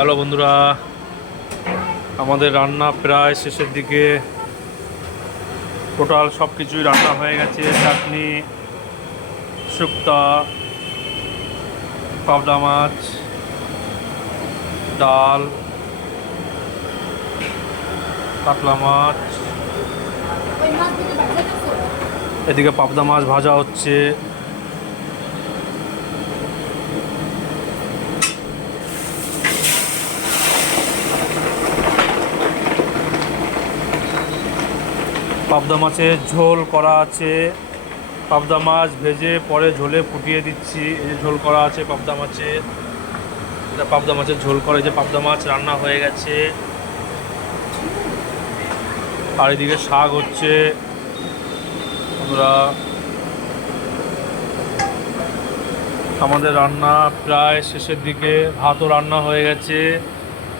Hello বন্ধুরা, আমাদের রান্না প্রায় শেষের দিকে। টোটাল সব কিছুই রান্না হয়ে গেছে। চাটনি, শুক্তা, পাবদা মাছ, ডাল, কাতলা মাছ, এদিকে পাবদা মাছ ভাজা হচ্ছে। পাবদা মাছের ঝোল করা আছে। পাবদা মাছ ভেজে পরে ঝোলে ফুটিয়ে দিচ্ছি। এই যে ঝোল করা আছে পাবদা মাছের, এটা পাবদা মাছের ঝোল করে। যে পাবদা মাছ রান্না হয়ে গেছে। আর এদিকে শাক হচ্ছে। আমরা আমাদের রান্না প্রায় শেষের দিকে। ভাতও রান্না হয়ে গেছে।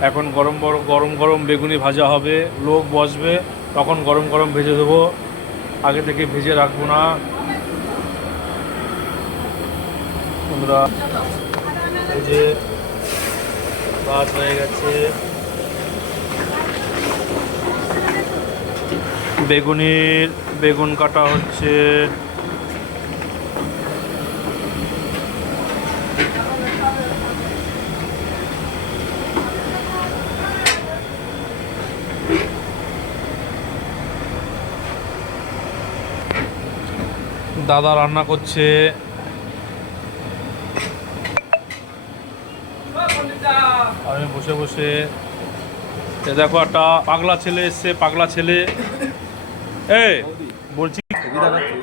এখন গরম গরম গরম বেগুনি ভাজা হবে। লোক বসবে, তখন গরম গরম ভেজে দেবো। আগে থেকে ভেজে রাখবো না। আমরা এই যে ভাত হয়ে গেছে। বেগুন কাটা হচ্ছে। দাদা রান্না করছে। আমি বসে বসে, এ দেখো একটা পাগলা ছেলে এসছে। পাগলা ছেলে, বলছি